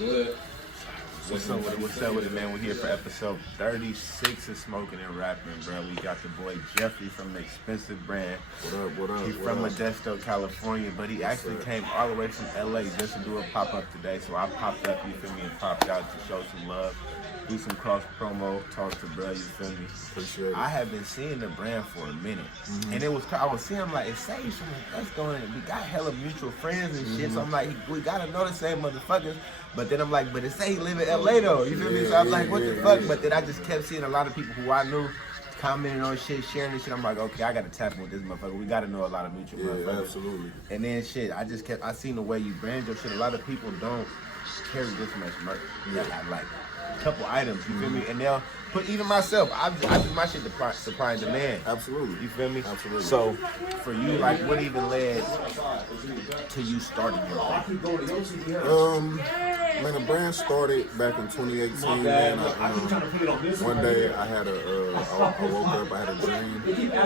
What's up with it? What's up with it, man? We're here for episode 36 of Smoking and Rapping, bro. We got the boy Jeffrey from the Expensive Brand. What up, what up? He's from Modesto, California, but he actually came all the way from LA just to do a pop-up today. So I popped up, you feel me, and popped out to show some love, do some cross promo, talk to bro, you feel me? Appreciate it. I have been seeing the brand for a minute, and I was seeing him like, it saves from us going. We got hella mutual friends and shit, so I'm like, we gotta know the same motherfuckers. But then I'm like, but it say he live in LA though, you feel me? So I'm like, what the fuck? But then I just kept seeing a lot of people who I knew commenting on shit, sharing this shit. I'm like, okay, I gotta tap in with this motherfucker. We gotta know a lot of mutual motherfuckers. Absolutely. And then shit, I seen the way you brand your shit. A lot of people don't carry this much merch. They have like a couple items, you feel me? And they'll put, even myself, I do my shit to supply and demand. Absolutely. You feel me? Absolutely. So for you, like, what even led to you starting your brand? Man, the brand started back in 2018. Man, one day I had I woke up, I had a dream, and I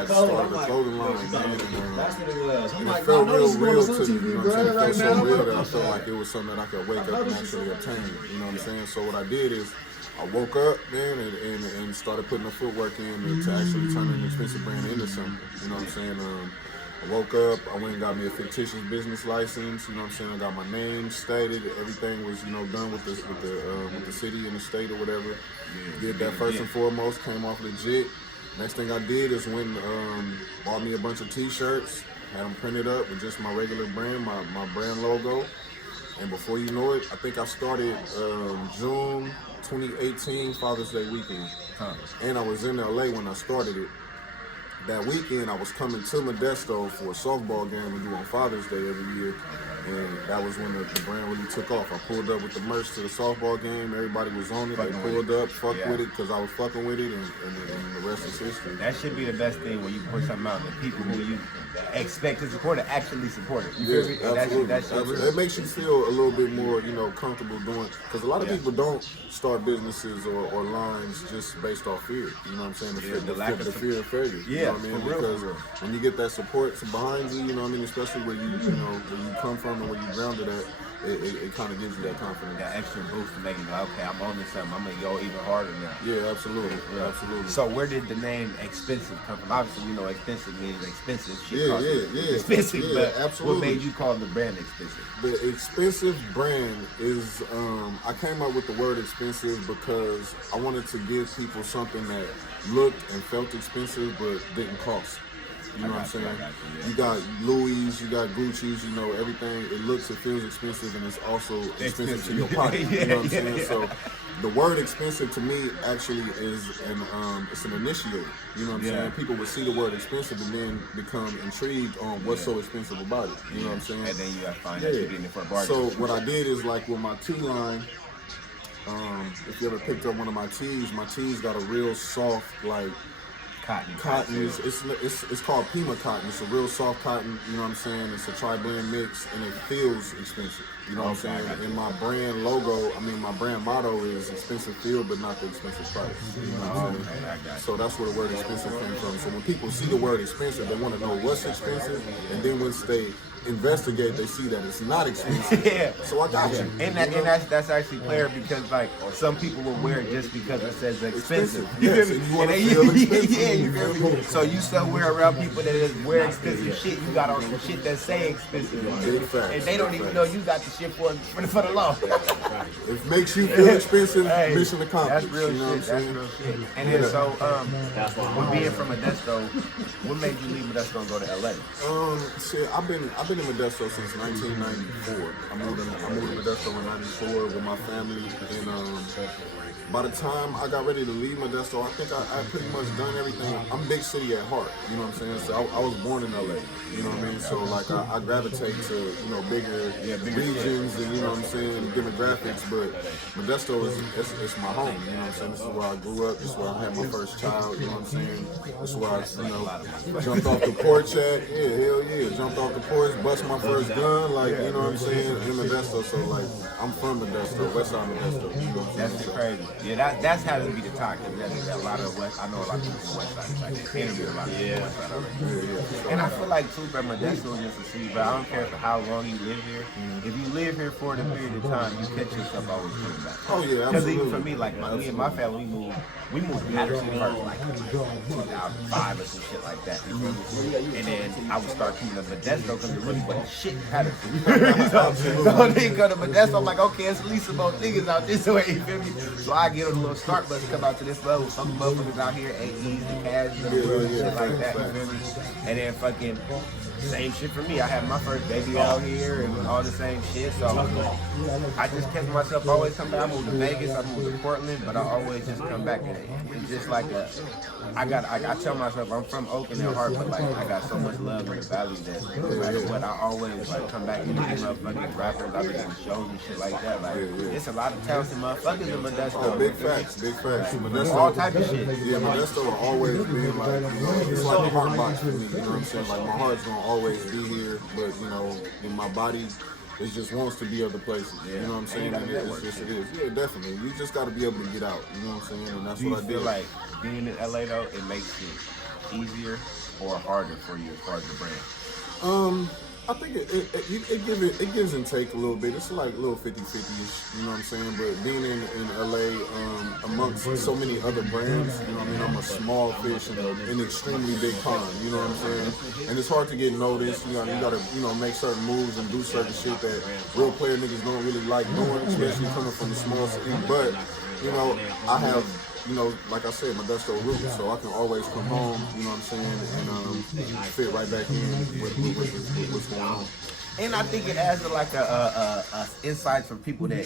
had started a clothing line, man, and it felt real to me. You know what I'm saying? It felt so real that I felt like it was something that I could wake up and actually obtain. You know what I'm saying? So what I did is, I woke up, man, and started putting the footwork in to actually turn an expensive brand into something. You know what I'm saying? I woke up, I went and got me a fictitious business license. You know what I'm saying? I got my name stated. Everything was, done with the city and the state or whatever. Did that first and foremost. Came off legit. Next thing I did is went bought me a bunch of T-shirts. Had them printed up with just my regular brand, my brand logo. And before you know it, I think I started June 2018 Father's Day weekend. And I was in LA when I started it. That weekend, I was coming to Modesto for a softball game we do on Father's Day every year, and that was when the brand really took off. I pulled up with the merch to the softball game. Everybody was on it. They pulled up, fucked with it, because I was fucking with it, and the rest is history. That should be the best thing when you put something out and the people who you expect to support it actually support it. You feel me? Absolutely. Absolutely. It makes you feel a little bit more, comfortable doing, because a lot of people don't start businesses or lines just based off fear. You know what I'm saying? The fear of failure. Yeah. You know what I mean? Because when you get that support behind you, you know what I mean, especially where you come from and where you grounded at, it kind of gives you that confidence. That extra boost to make you go, okay, I'm on this something. I'm gonna go even harder now. Yeah, absolutely. Absolutely. So where did the name Expensive come from? Obviously, expensive means expensive. Expensive, but absolutely. What made you call the brand Expensive? The Expensive brand is, I came up with the word expensive because I wanted to give people something that looked and felt expensive but didn't cost. You know what I'm saying? You got Louis, you got Gucci's, everything. It looks, it feels expensive, and it's also expensive to your pocket. You know what I'm saying? So the word expensive to me actually is it's an initiator. You know what I'm saying? People would see the word expensive and then become intrigued on what's so expensive about it. You know what I'm saying? And then you gotta find that you're getting it for a bargain. So what I did is, like, with my tee line, if you ever picked up one of my tees got a real soft, like, cotton. It's called Pima cotton. It's a real soft cotton. You know what I'm saying? It's a tri-blend mix, and it feels expensive. You know what I'm saying? And my brand logo, my brand motto is expensive feel, but not the expensive price. You know what I'm saying? So that's where the word expensive came from. So when people see the word expensive, they want to know what's expensive, and then once they investigate, they see that it's not expensive. So I got you. And that's actually clear, because like some people will wear it just because it says expensive. Yes, and you want to feel expensive. You feel me? So you somewhere around people that just wear expensive shit, you got on some shit that say expensive. And they don't even know you got the shit for the law. If it makes you feel expensive, mission accomplished. That's real shit. That's real shit. And then so, with being from Modesto, what made you leave Modesto and go to LA? Shit, I've been in Modesto since 1994. I moved to Modesto in '94 with my family, and by the time I got ready to leave Modesto, I think I pretty much done everything. I'm big city at heart, you know what I'm saying? So I was born in LA, you know what I mean? So like I gravitate to bigger regions and, you know what I'm saying, demographics. But Modesto is my home, you know what I'm saying? This is where I grew up. This is where I had my first child, you know what I'm saying? This is where I jumped off the porch at. Yeah, hell yeah, jumped off the porch, bust my first gun, like, you know what I'm saying, in Modesto. So, like, I'm from Modesto, West Side Modesto. You know what I'm That's saying? crazy. Yeah, that's how to be the talk. There's a lot of West. I know a lot of people from West Side. Like they interview a lot of people from West Side already. And I feel like too, bro, Modesto is just a city. But I don't care for how long you live here. If you live here for the period of time, you catch yourself always coming back. Oh, yeah, Because absolutely. even for me, like me and my family, we moved to Patterson first, like 2005 or some shit like that. You feel me? And then I would start coming to Modesto because it really wasn't shit in Patterson. so they go to Modesto. I'm like, okay, it's at least some more niggas out this way. You feel me? So I get on a little start bus, come out to this level. Some motherfuckers out here, AEs, the cash, shit like that. You feel me? And then fucking. Same shit for me. I had my first baby out here and all the same shit. So I just kept myself always come back. I moved to Vegas, I moved to Portland, but I always just come back and it's just like I tell myself I'm from Oakland at heart, but like I got so much love in the valley that no matter what, I always like come back and these motherfucking rappers. I've been doing shows and shit like that. Like it's a lot of talented motherfuckers in Modesto. Oh, big facts, big facts. Modesto, all type of shit. Yeah, Modesto will always be like, you know, it's like a heart box for me, you know what I'm saying? Like my heart's gonna always be here, but you know, in my body, it just wants to be other places. You know what I'm saying? And it's just, it is. Yeah, definitely. You just got to be able to get out. You know what I'm saying? And that's Do you what I feel did. like being in LA though, it makes it easier or harder for you as far as the brand? I think it gives and take a little bit. It's like a little 50-50ish, you know what I'm saying? But being in LA amongst so many other brands, you know what I mean? I'm a small fish in an extremely big pond, you know what I'm saying? And it's hard to get noticed. You gotta make certain moves and do certain shit that real player niggas don't really like doing, especially coming from the small city. But, you know, I have, you know, like I said, Modesto roots, so I can always come home, you know what I'm saying, and fit right back in with what's going on. And I think it adds like a insight from people that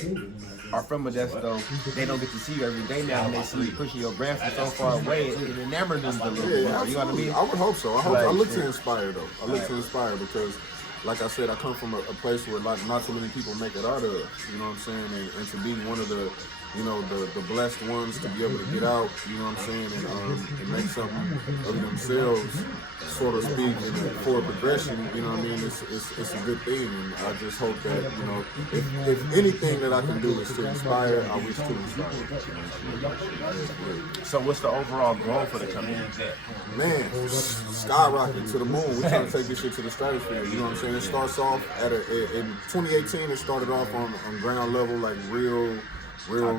are from Modesto. They don't get to see you every day now, and they see you pushing your brand from so far away. It enamors them a little bit more. You know what I mean? I would hope so. I look to inspire though. I look to inspire because, like I said, I come from a place where like not too many people make it out of. You know what I'm saying? And to be one of the, you know, the blessed ones to be able to get out, you know what I'm saying, and make something of themselves, so to speak, and for progression, you know what I mean, it's a good thing, and I just hope that, you know, if anything that I can do is to inspire, I wish to inspire. So what's the overall goal for the community? Man, skyrocket to the moon. We're trying to take this shit to the stratosphere, you know what I'm saying? It starts off in 2018, it started off on ground level, like real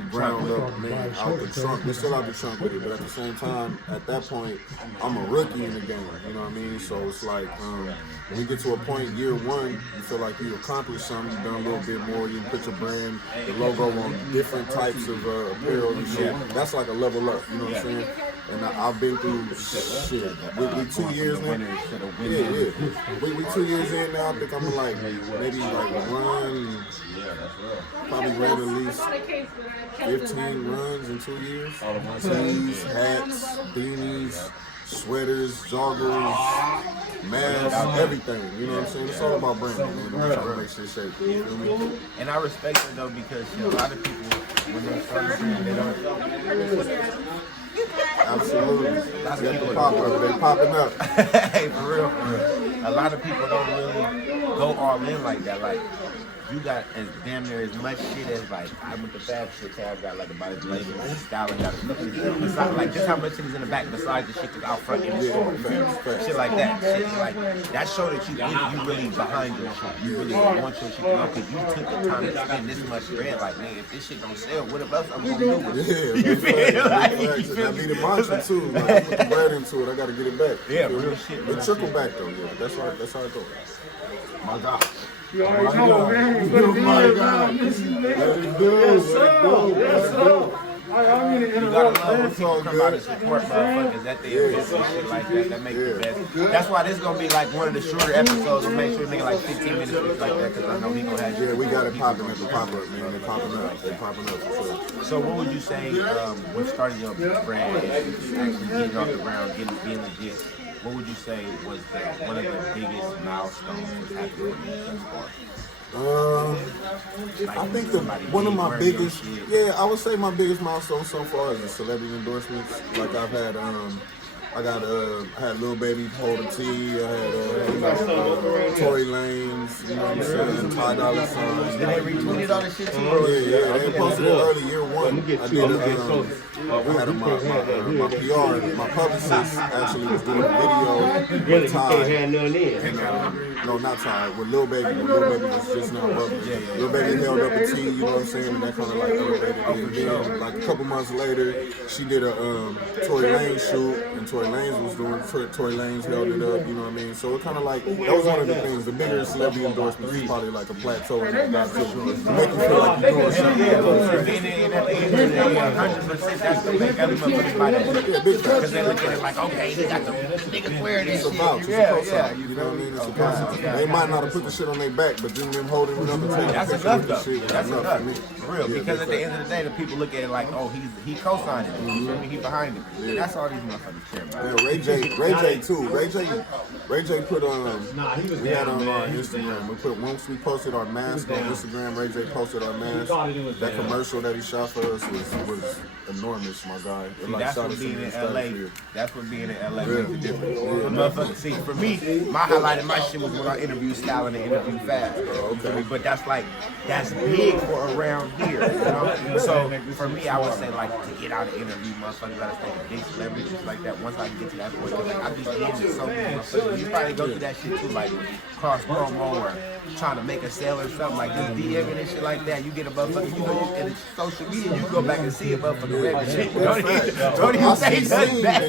ground up, man, out the trunk. We're still out the trunk with it, but at the same time, at that point, I'm a rookie in the game, you know what I mean? So it's like, when you get to a point, year one, you feel like you accomplished something, you've done a little bit more, you can put your brand, the logo on different types of apparel and shit. That's like a level up, you know what I'm saying? And I've been through shit. We 2 years now. Yeah. We 2 years in now. I think I'm like maybe like probably ran at least 15 runs in 2 years. Tees, hats, beanies, sweaters, joggers, masks, everything. You know what I'm saying? It's all about branding, man. I'm trying to make shit shape. You feel me? And I respect it though because a lot of people when they start brand, they don't. Absolutely. That's got the pop up. They popping up. Hey, for real. A lot of people don't really go all in like that. Like, you got as damn near as much shit as like I went to fab shit. So I got like about his label, his styling, got besides, like just how much shit is in the back besides the shit that's out front in the store. Shit like that. Shit like that show that you really behind your shit. You really want your shit to know because you took the time to spend this much bread. Like, man, if this shit don't sell, what else I'm gonna do with it? Yeah, you feel like I need a mantra too. Like, I put the bread into it. I gotta get it back. Yeah, real shit. It trickle back though. Yeah, that's how it goes. My God. You already know, man. It's gonna be here, man. Yes, sir. I'm gonna You gotta love when people come out and support motherfuckers at the events and shit like that. That make the best. That's why this is gonna be like one of the shorter episodes. We'll make sure nigga like 15 minutes or like that because I know he gonna have. Yeah, we got it popping at the pop up, man. They're popping up. They're popping up for sure. So what would you say when starting your brand, actually getting off the ground, being legit? What would you say was one of the biggest milestones that's happened for you thus far? I think one of my biggest, I would say my biggest milestone so far is the celebrity endorsements. Like I've had I had Lil Baby Hold a T. I had Tory Lanez. You know what I'm saying? Ty Dolla $ign. Did they retweeted all this shit too? Yeah. They posted it early year one. I had my PR, my publicist actually was doing a video with Ty. And, no, not Ty, with Lil Baby. When Lil Baby was just now bubbling. Lil Baby held up a T, you know what I'm saying? And that kind of like elevated it. And then, like a couple months later, she did a Tory Lanez shoot, and Tory Lanez was doing, Tory Lanez held it up, you know what I mean? So it kind of like, that was one of the things, the bigger celebrity endorsements is probably like a plateau in that to make you feel like you're doing something. And at the end of the day, 100%, that's the make every motherfucker buy that shit. Because they look at it like, okay, he got the niggas wearing this shit. Yeah, you know what I mean? It's a vouch. They might not have put the shit on their back, but then them holding it up and taking that's a picture enough with the though. shit. That's enough. For real. Yeah, Because at the end of the day, the people look at it like, oh, he co-signed it. You feel me? He behind it. And that's all these motherfuckers care about. Yeah, Ray J too. Ray J put we had on our Instagram. Once we posted our mask on Instagram, Ray J posted our mask. That commercial that he shot for us was enormous, my guy. See, that's what being in LA. That's what being in LA makes a difference. Motherfucker, see, for me, my highlight of my shit was when I interviewed Style and interview Fast. Okay. But that's big for around here. You know? So for me, I would say like to get out and interview motherfuckers, gotta stay with big celebrities like that. Once I get to that point, like I be DMing so many motherfuckers. You probably go through that shit too, like cross promo or trying to make a sale or something like just DMing and shit like that. You get a motherfucker, you know, and it's social media, you go back and see a motherfucker red shit. Don't even say nothing back.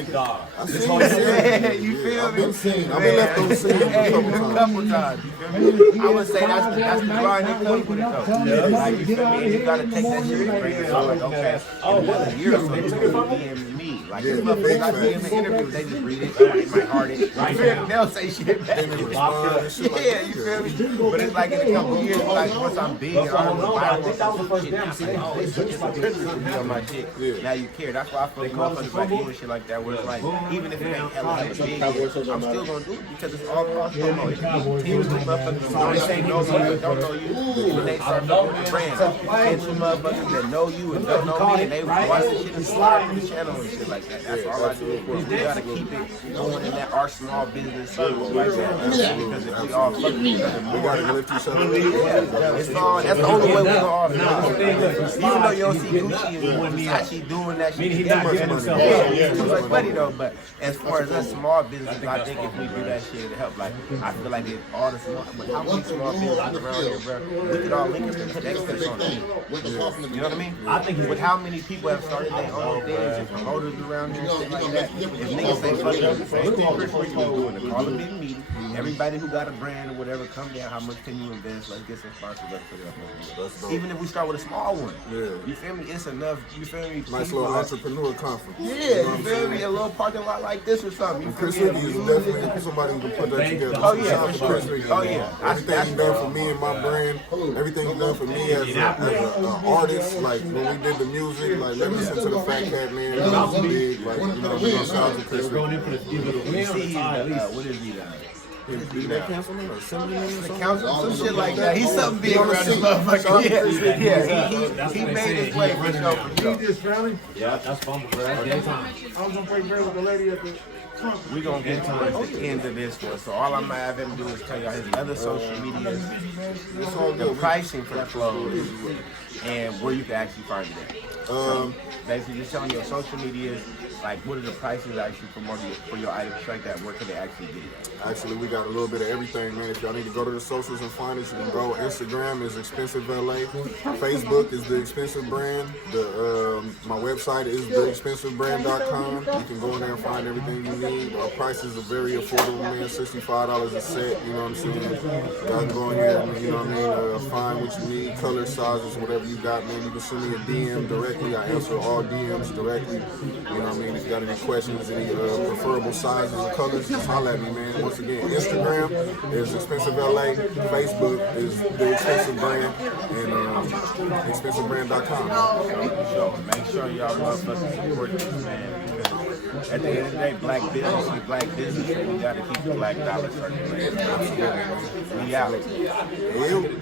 You feel me? I've been left on scene a couple times. You feel me? I would say that's the grind that comes with it though. Like you feel me? And you gotta take that shit and bring it up. Like okay, in another year or so, you DM me. Like this motherfucker I DM the interview, they just read it, they might heart it. You feel me? They'll say shit back. Yeah, you feel me? But it's like in a couple years, like once I'm big, I'm viral, shit. I say, oh, it's such a privilege to be on my shit. Now you care. That's why I feel like motherfuckers like you and shit like that. Where it's like, even if it ain't hella big, I'm still gonna do it because it's all cross promo. It can be teams with motherfuckers who know you and don't know you, but they start fucking with the brand. And some motherfuckers that know you and don't know me, and they watch the shit and slide from the channel and shit like that. That's all I do. We gotta keep it going in that our small business circle like that. Because if we all fuck with each other, We gotta lift each other up. yeah, it's all. That's the only way we gonna all feel. Even though you don't see Gucci and Versace doing that shit, it's too much money though. But as far as us small businesses, I think if we do that shit, it'll help. Like I feel like if all the small, but how many small businesses around here, bro? We could all link us and put extras on it. You know what I mean? I think with how many people have started their own things and promoters around here and shit like that, if niggas say fuck it, the same thing Chris Ridge was doing, to call a big meeting. Everybody who got a brand or whatever, come down. How much can you invest? Let's get some sponsors. Let's put it up. Even if we start with a small one, you feel me? It's enough. You feel me? Nice little entrepreneur conference. Yeah, you feel me? A little parking lot like this or something. You Chris feel me? Ridge is definitely somebody who can put that together. Oh yeah, Shout out for to sure. Chris Ridge. Oh yeah. Everything he done for me and my brand, everything he done for me as an artist, like when we did the music, like let me listen to the Fat Cat Man, that was big, like you know, shout out to Chris Ridge. You see, what is he? Is that councilman or assemblyman or something? Council, some shit like that. He's something big around this motherfucker. Yeah. He made his way for sure. You just family? Yeah, that's fun, bro. Anytime. I was gonna play bread with the lady at the We're going to get to it at the end of this one. So all I'm going to have him do is tell y'all his other social media, the pricing for the clothes, and where you can actually find it at. So basically just telling your social media, like what are the prices actually for your items like that, where can they actually get it at? Actually, we got a little bit of everything, man. If y'all need to go to the socials and find us, you can go. Instagram is Expensive LA. Facebook is The Expensive Brand. My website is theexpensivebrand.com. You can go in there and find everything you need. Our prices are very affordable, man. $65 a set, you know what I'm saying? Y'all can go in here and, you know what I mean, find what you need, color, sizes, whatever you got, man. You can send me a DM directly. I answer all DMs directly. You know what I mean? If you got any questions, any preferable sizes or colors, just holler at me, man. Once again, Instagram is Expensive LA, Facebook is The Expensive Brand, and expensivebrand.com. So make sure y'all motherfuckers support this man, because at the end of the day, black business is black business, and we gotta keep the black dollar circulating. We out. You.